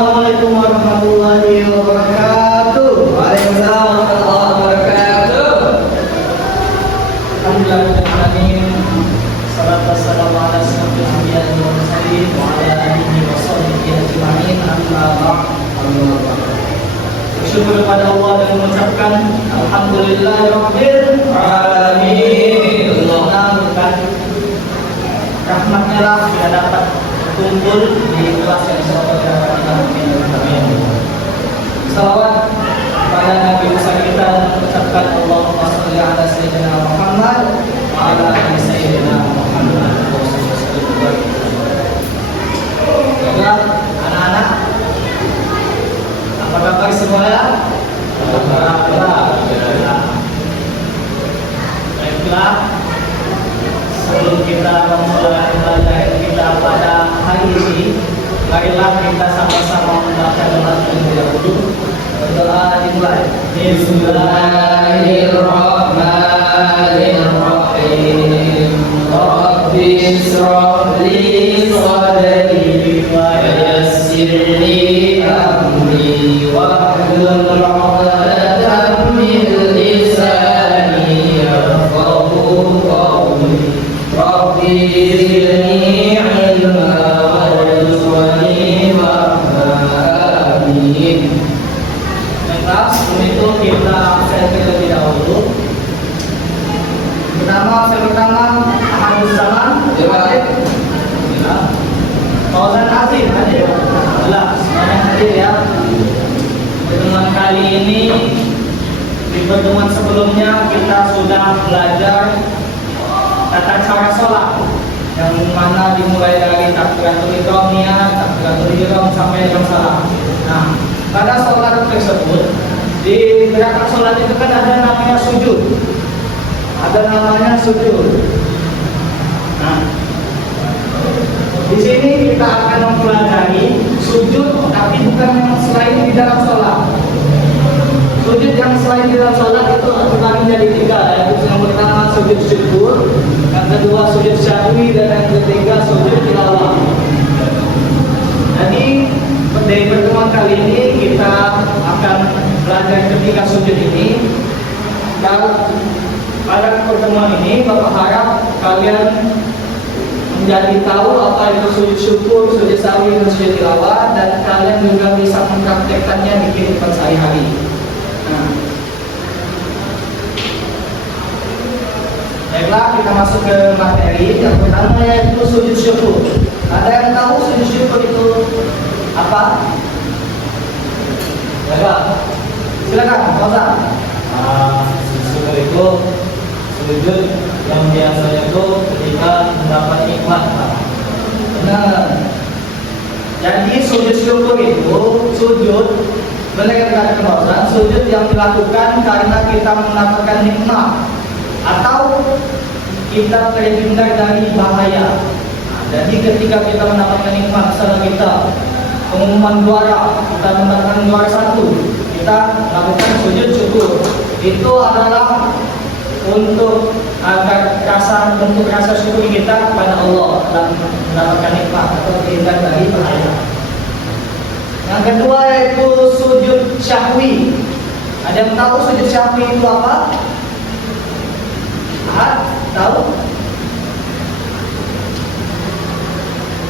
Assalamualaikum warahmatullahi wabarakatuh. Waalaikumsalam warahmatullahi wabarakatuh. Alhamdulillahirrahmanirrahim. Salatu wassalamu ala asyrofil anbiya'i wal mursalin wa ala alihi wa sahbihi ajma'in. Amma ba'd. Bersyukur kepada Allah dan mengucapkan alhamdulillahirabbil alamin. Allah berkat rahmatnya lah kita dapat kumpul di kelas yang insyaallah kita amin. Salawat pada Nabi besar kita mengucapkan Allahumma shalli ala sayyidina Muhammad wa ala ali sayyidina Muhammad. Baiklah anak-anak, apa kabar semuanya? Alhamdulillah. Baiklah, sebelum kita memulai pelajaran kita pada hari ini, marilah kita sama-sama membaca doa terlebih dahulu. Doa dimulai. Bismillahirrahmanirrahim. Rabbi shrah li sadri wa yassir li amri wahlul 'uqdatam min lisani yafqahu qawli. Rabbi zidni 'ilma warzuqni fahma. Amin. Baiklah, sebelum itu kita selfie terlebih dahulu. Pertama, Ahadus Salam, Fauzan Azim hadir. Alhamdulillah, semuanya hadir ya. Pertemuan kali ini, di pertemuan sebelumnya kita sudah belajar tata cara sholat, yang mana dimulai dari takbiratul ihram, takbiratul ihram sampai dengan salam. Nah, pada sholat tersebut, di gerakan sholat itu kan ada namanya sujud. Nah, di sini kita akan mempelajari sujud, tapi bukan yang selain di dalam sholat. Sujud yang selain di dalam sholat itu terbagi jadi tiga, yaitu yang pertama sujud syukur, yang kedua sujud syahwi, dan yang ketiga sujud tilawah. Jadi dari pertemuan kali ini kita akan belajar ketiga sujud ini. Dan pada pertemuan ini Bapak harap kalian menjadi tahu apa itu sujud syukur, sujud syahwi, dan sujud tilawah, dan kalian juga bisa mempraktekkannya di kehidupan sehari-hari. Nah, baiklah, kita masuk ke materi. Yang pertama yaitu sujud syukur. Ada yang tahu sujud syukur itu apa? Baiklah, silakan, Fauzan. Sujud syukur itu sujud yang biasanya itu ketika mendapat nikmat. Benar. Jadi sujud syukur itu sujud, benar kata Fauzan, sujud yang dilakukan karena kita mendapatkan nikmat atau kita terhindar dari bahaya. Jadi ketika kita mendapatkan nikmat, misalnya kita pengumuman juara, kita mendapatkan juara 1, kita lakukan sujud syukur. Itu adalah untuk agar bentuk rasa syukur kita kepada Allah dan mendapatkan nikmat atau terhindar dari bahaya. Yang kedua yaitu sujud syahwi. Ada yang tahu sujud syahwi itu apa? Tahu?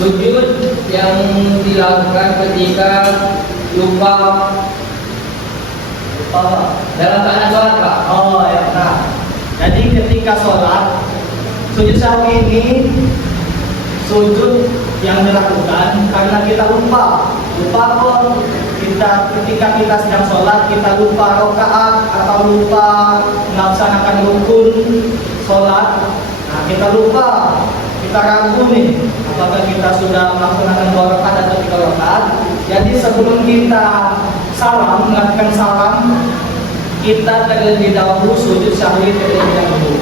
Sujud yang dilakukan ketika lupa dalam keadaan sholat, Pak. Oh ya, nah. Jadi ketika sholat, sujud syahwi ini sujud yang dilakukan karena kita lupa kok ketika kita sedang sholat kita lupa rakaat atau lupa melaksanakan rukun sholat. Nah, kita lupa, kita ragu nih apakah kita sudah melaksanakan 2 rakaat atau 3 rakaat. Jadi sebelum kita melakukan salam, kita terlebih dahulu sujud syahwi terlebih dahulu.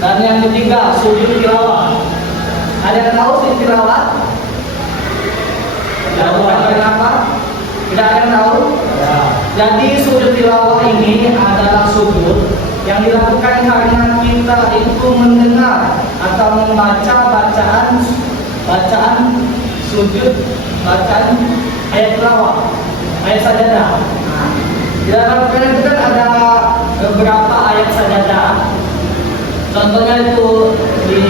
Dan yang ketiga sujud tilawah. Ada yang tahu sujud tilawah? Dilakukan apa? Tidak ada yang tahu? Ya. Jadi sujud tilawah ini adalah sujud yang dilakukan karena kita itu mendengar atau membaca bacaan bacaan sujud, bacaan ayat tilawah, ayat sajadah. Nah, di dalam Al-Quran itu kan ada beberapa ayat sajadah. Contohnya itu di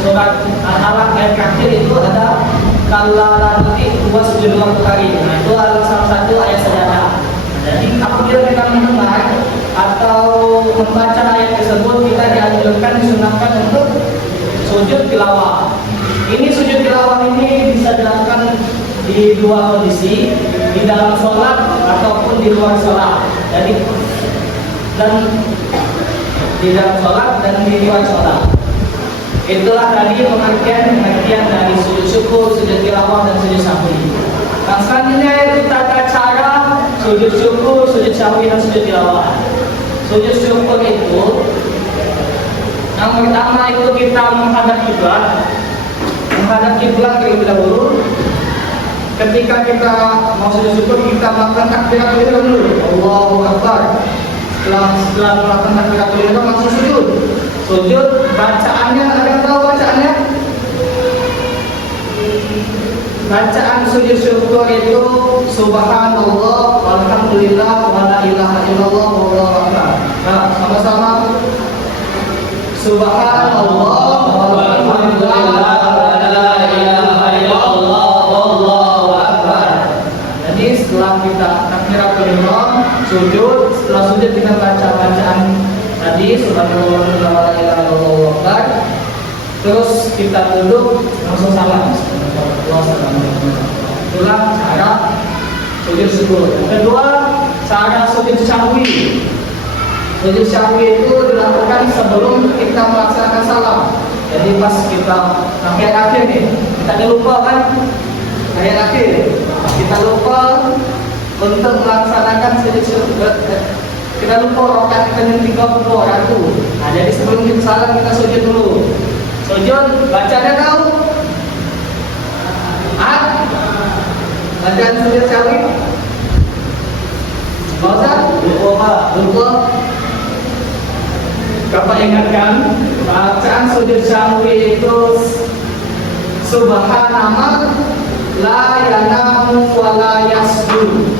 surat Al-Alaq ayat terakhir itu ada kalla nanti wasjud wakari. Nah, itu adalah salah satu ayat sajadah. Jadi apabila kita mendengar atau membaca ayat tersebut, kita dianjurkan, disunahkan untuk sujud tilawah. Ini sujud tilawah ini bisa dilakukan di dua kondisi, di dalam sholat ataupun di luar sholat. Jadi dan di dalam sholat dan di luar sholat. Itulah tadi pengertian dari sujud syukur, sujud tilawah dan sujud sahwi. Nah, selanjutnya itu tata cara sujud syukur, sujud sahwi dan sujud tilawah. Sujud syukur itu yang pertama itu kita menghadap kiblat. Menghadap kiblat terlebih dahulu. Ketika kita mau sujud syukur, kita melakukan takbirat terlebih dahulu. Allahu Akbar. Setelah melakukan takbirat terlebih dahulu langsung sujud. Sujud bacaannya, ada yang tahu bacaannya? Bacaan sujud syukur itu subhanallah walhamdulillah wala ilaha illallah wallahu akbar. Nah, sama-sama subhanallah walhamdulillah wala ilaha illallah wallahu akbar. Jadi setelah kita takbiratul ihram, sujud, setelah sujud kita baca bacaan tadi subhanallah wala ilaha illallah wallahu akbar. Terus kita duduk langsung salam. Itulah cara sujud syukur. Kedua, cara sujud sahwi. Sujud sahwi itu dilakukan sebelum kita melaksanakan salam. Jadi pas kita akhir-akhir nih, kita lupa kan? Akhir-akhir kita lupa untuk melaksanakan sujud syukur. Kita lupa rakaat kita yang 32 rakaat. Nah, jadi sebelum kita salam kita sujud dulu. Sujud, bacanya tahu? Bacaan sujud sahwi? Masa? Lupa. Bapak ingatkan, bacaan sujud sahwi itu subhanallah la yanamu wa la yasjud.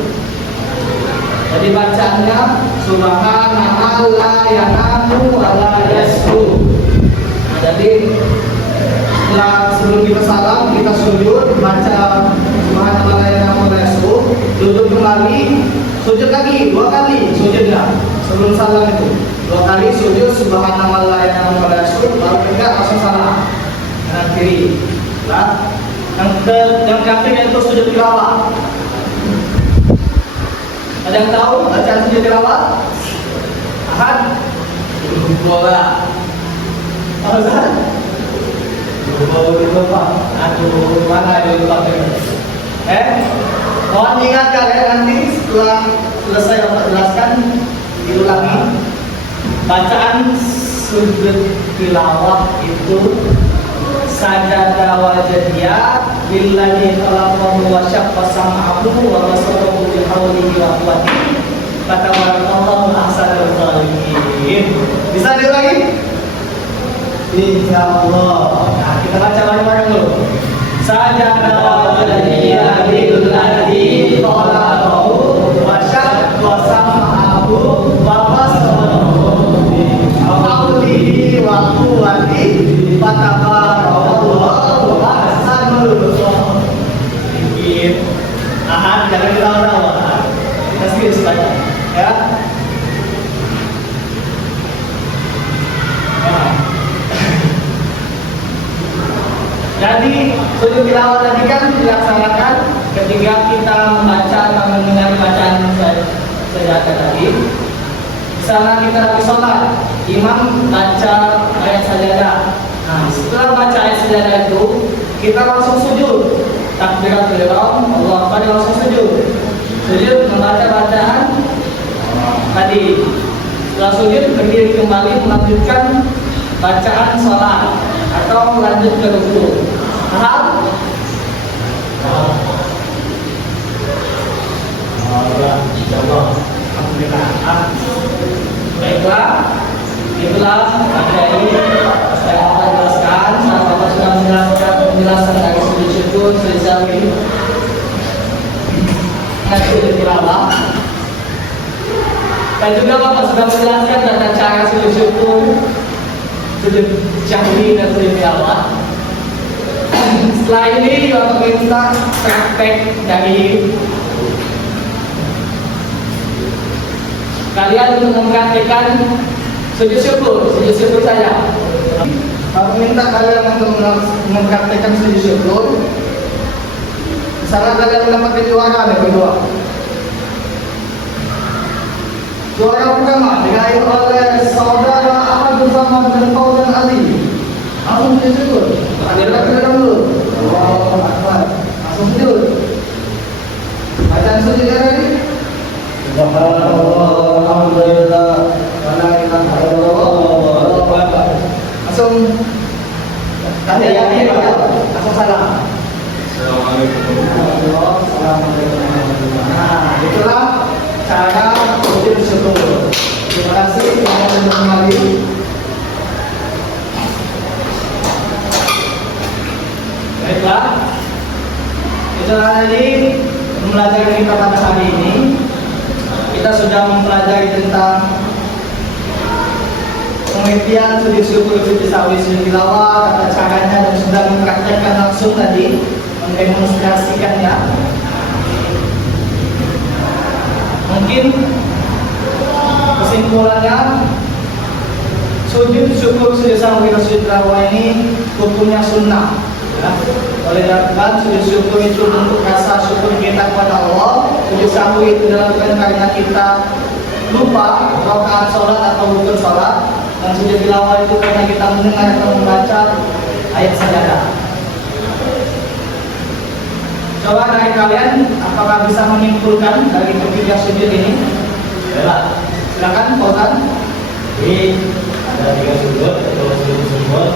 Jadi bacaannya subhanallah la yanamu wa la yasjud. Jadi setelah sebelum kita salam kita sujud, baca subhanallah la ilaha illallah, duduk kembali, sujud lagi 2 kali sujudnya sebelum salam itu 2 kali sujud subhanallah la ilaha illallah, baru kita langsung salam kanan kiri. Nah, yang terakhir itu sujud tilawah. Ada yang tahu bacaan sujud tilawah? Ahad? Bola. Lupa. Aduh, mana yang lupa? Mohon diingatkan ya, nanti setelah selesai Bapak jelaskan diulangi. Bacaan sujud tilawah itu sajadah wajadiyah billahi khalaqahu wa syaqqa sam'ahu wa basarahu bi haulihi wa quwwatihi fatabarakallahu ahsanul khaliqin. Bisa diulangi? Insyaallah. Nah, kita baca bareng-bareng dulu. Sajadah wajadiyah billahi khalaqahu wa syaqqa sam'ahu wa basarahu bi haulihi wa quwwatihi fatabarakallahu ahsanul khaliqin. Ahad, jangan ketawa-tawa. Kita serius baca ya. Jadi sujud tilawah tadi kan dilaksanakan ketika kita membaca atau mendengar bacaan sajadah tadi. Misalnya kita lagi sholat, imam baca ayat sajadah. Nah, setelah baca ayat sajadah itu, kita langsung sujud. Takbiratul ihram, Allahu Akbar, langsung sujud. Sujud membaca bacaan tadi. Setelah sujud berdiri kembali melanjutkan bacaan sholat atau lanjut ke ruku. Paham? Alhamdulillah. Baiklah, itulah materi saya akan jelaskan. Saya sudah menjelaskan Dan juga Bapak sudah menjelaskan tentang cara sujud syukur, sujud syahwi dan sujud tilawah. Setelah ini Bapak minta praktek dari kalian untuk mempraktikkan sujud syukur saja. Bapak minta kalian untuk mempraktekkan sujud syukur. Misalnya kalian mendapatkan juara ada kedua. Juara pertama diraih oleh saudara Ahmad Zaman dan Fauzan Ali. Langsung sujud syukur. Ada dulu. Wow, langsung sujud. Bacaan sujudnya tadi. Alhamdulillah. Langsung langsung salam. Assalamualaikum. Nah, itulah cara sujud syukur. Terima kasih telah kembali. Baiklah, itulah tadi pembelajaran kita pada hari ini. Kita sudah mempelajari tentang pengertian sujud syukur, sujud sahwi, sujud tilawah, tata caranya, dan sudah mempraktekkan langsung tadi, mendemonstrasikannya. Mungkin kesimpulannya, sujud syukur, sujud sahwi, dan sujud tilawah ini hukumnya sunnah. Ya. Oleh karena sujud syukur itu bentuk rasa syukur kita kepada Allah. Sujud sahwi itu dilakukan karena kita lupa rakaat sholat atau rukun sholat. Dan sujud tilawah itu karena kita mendengar atau membaca ayat sajadah. Coba dari kalian, apakah bisa menyimpulkan dari ketiga sujud ini? Baiklah, Silakan, Fauzan. jadi ada 3 sujud, kalau sujud syukur.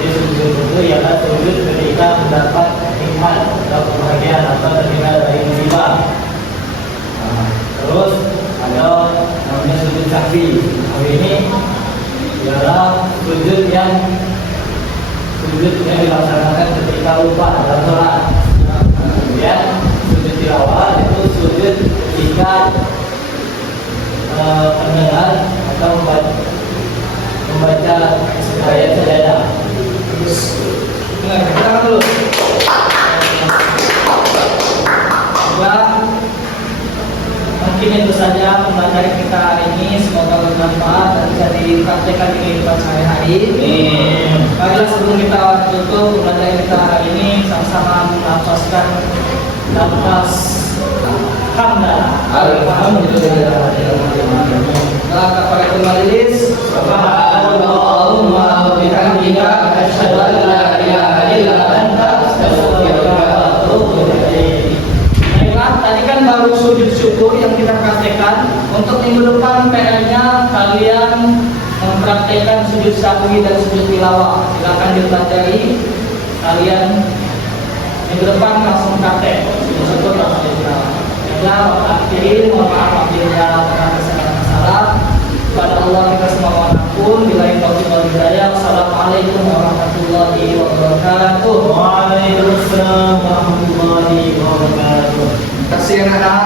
Jadi sujud itu ialah sujud ketika mendapat nikmat atau kebahagiaan atau terhindar dari musibah. Nah, terus ada namanya sujud sahwi. Sahwi ini ialah sujud yang dilaksanakan ketika lupa dalam sholat. Kemudian sujud tilawah itu sujud ketika mendengar atau membaca ayat sajadah. Dengar, kita dulu. Ya, mungkin itu saja pembelajaran kita hari ini. Semoga bermanfaat dan bisa dipraktekkan di kehidupan sehari-hari. Baiklah, sebelum kita tutup pembelajaran kita hari ini, sama-sama melafazkan lafaz hamdalah. Alhamdulillah. Dalam kafaratul majelis, Subhanallahumma wa bihamdika asyhadu an la ilaha illa anta astaghfiruka wa atubu ilaik. baiklah, tadi kan baru sujud syukur yang kita praktekkan. Untuk minggu depan PR-nya kalian mempraktekkan sujud sahwi dan sujud tilawah. Silakan dipelajari. Kalian minggu depan langsung praktek sujud syukur dan sujud tilawah. Baiklah, akhirin, mohon maaf apabila pernah kesalahan masalah. Kepada Allah kita semua mohon ampun. Bila taufiq wal hidayah. Wassalamualaikum warahmatullahi wabarakatuh. Waalaikumsalam warahmatullahi wabarakatuh. Terima kasih anak-anak.